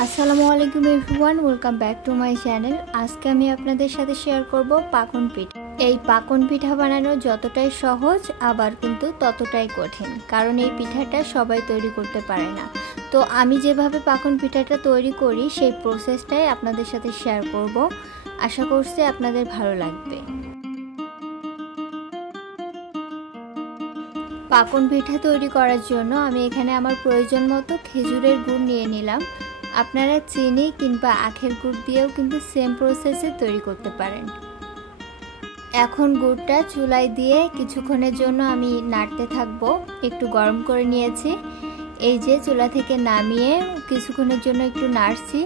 আসসালামু আলাইকুম everyone, welcome back to my channel. আজকে আমি আপনাদের সাথে শেয়ার করব পাকন পিঠা। এই পাকন পিঠা বানানো যতটাই সহজ আবার কিন্তু ততটাই কঠিন, কারণ এই পিঠাটা সবাই তৈরি করতে পারে না। তো আমি যেভাবে পাকন পিঠাটা তৈরি করি সেই প্রসেসটাই আপনাদের সাথে শেয়ার করব। আশা করছি আপনাদের ভালো লাগবে। পাকন পিঠা তৈরি করার জন্য আমি এখানে আমার প্রয়োজন মতো খেজুরের গুড় নিয়ে নিলাম। আপনারা চিনি কিংবা আখের গুড় দিয়েও কিন্তু সেম প্রসেসে তৈরি করতে পারেন। এখন গুড়টা চুলায় দিয়ে কিছুক্ষণের জন্য আমি নাড়তে থাকবো। একটু গরম করে নিয়েছি। এই যে চুলা থেকে নামিয়ে কিছুক্ষণের জন্য একটু নাড়ছি।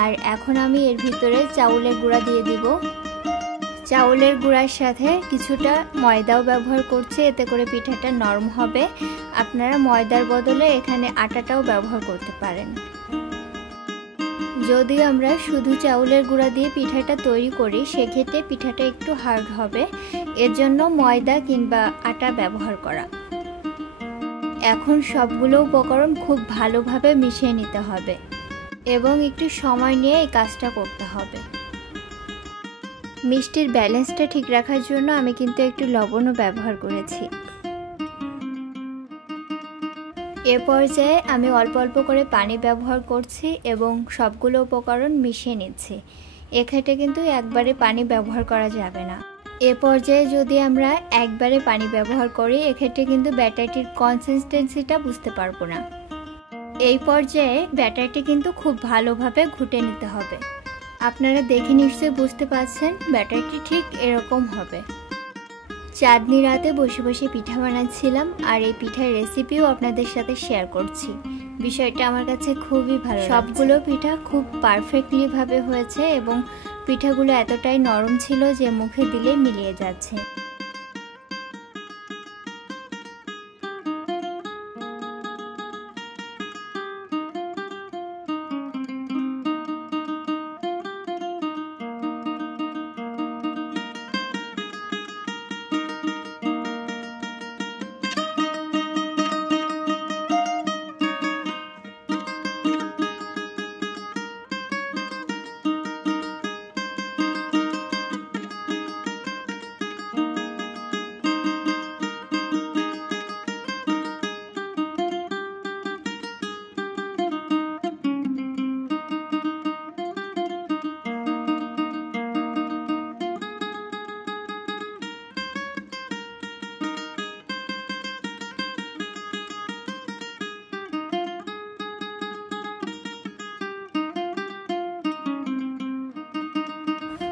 আর এখন আমি এর ভিতরে চাউলের গুঁড়া দিয়ে দিব। চাউলের গুঁড়ার সাথে কিছুটা ময়দাও ব্যবহার করছি, এতে করে পিঠাটা নরম হবে। আপনারা ময়দার বদলে এখানে আটাটাও ব্যবহার করতে পারেন। যদি আমরা শুধু চাউলের গুঁড়া দিয়ে পিঠাটা তৈরি করি সেক্ষেত্রে পিঠাটা একটু হার্ড হবে, এর জন্য ময়দা কিংবা আটা ব্যবহার করা। এখন সবগুলো উপকরণ খুব ভালোভাবে মিশিয়ে নিতে হবে এবং একটু সময় নিয়ে এই কাজটা করতে হবে। মিষ্টির ব্যালেন্সটা ঠিক রাখার জন্য আমি কিন্তু একটু লবণও ব্যবহার করেছি। এ পর্যায়ে আমি অল্প অল্প করে পানি ব্যবহার করছি এবং সবগুলো উপকরণ মিশিয়ে নিচ্ছি। এক্ষেত্রে কিন্তু একবারে পানি ব্যবহার করা যাবে না। এ পর্যায়ে যদি আমরা একবারে পানি ব্যবহার করি এক্ষেত্রে কিন্তু ব্যাটারটির কনসিস্টেন্সিটা বুঝতে পারবো না। এই পর্যায়ে ব্যাটারটি কিন্তু খুব ভালোভাবে ঘুটে নিতে হবে। আপনারা দেখে নিশ্চয়ই বুঝতে পারছেন ব্যাটারটি ঠিক এরকম হবে। চাঁদনি রাতে বসে বসে পিঠা বানাচ্ছিলাম আর এই পিঠার রেসিপিও আপনাদের সাথে শেয়ার করছি। বিষয়টা আমার কাছে খুবই ভালো। সবগুলো পিঠা খুব পারফেক্টলি ভাবে হয়েছে এবং পিঠাগুলো এতটাই নরম ছিল যে মুখে দিলে মিলিয়ে যাচ্ছে।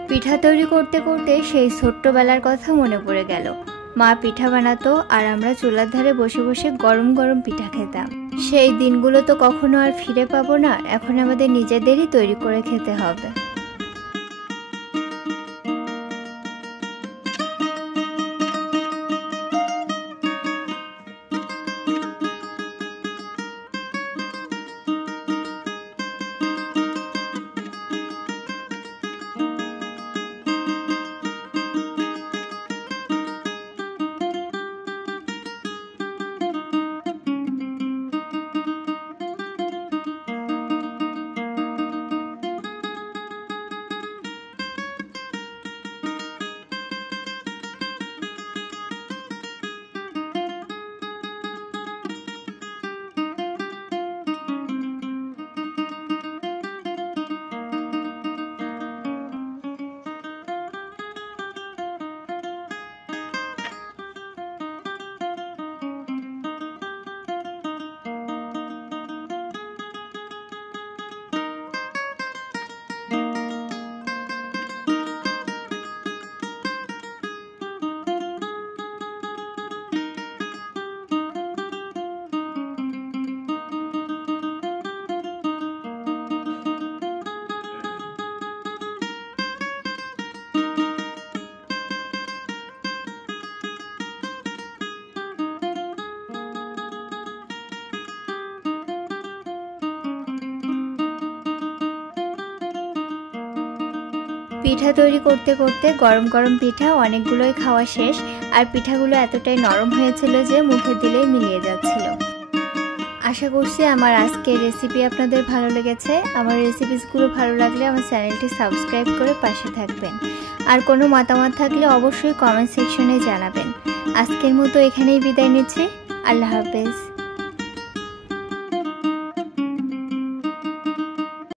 পিঠা তৈরি করতে করতে সেই ছোট্টবেলার কথা মনে পড়ে গেল। মা পিঠা বানাতো আর আমরা চুলার ধারে বসে বসে গরম গরম পিঠা খেতাম। সেই দিনগুলো তো কখনো আর ফিরে পাবো না। এখন আমাদের নিজেদেরই তৈরি করে খেতে হবে। পিঠা তৈরি করতে করতে গরম গরম পিঠা অনেকগুলোই খাওয়া শেষ। আর পিঠাগুলো এতটাই নরম হয়েছিল যে মুখে দিলেই মিলিয়ে যাচ্ছিল। আশা করছি আমার আজকের রেসিপি আপনাদের ভালো লেগেছে। আমার রেসিপিসগুলো ভালো লাগলে আমার চ্যানেলটি সাবস্ক্রাইব করে পাশে থাকবেন। আর কোনো মতামত থাকলে অবশ্যই কমেন্ট সেকশনে জানাবেন। আজকের মতো এখানেই বিদায় নিচ্ছি। আল্লাহ হাফেজ।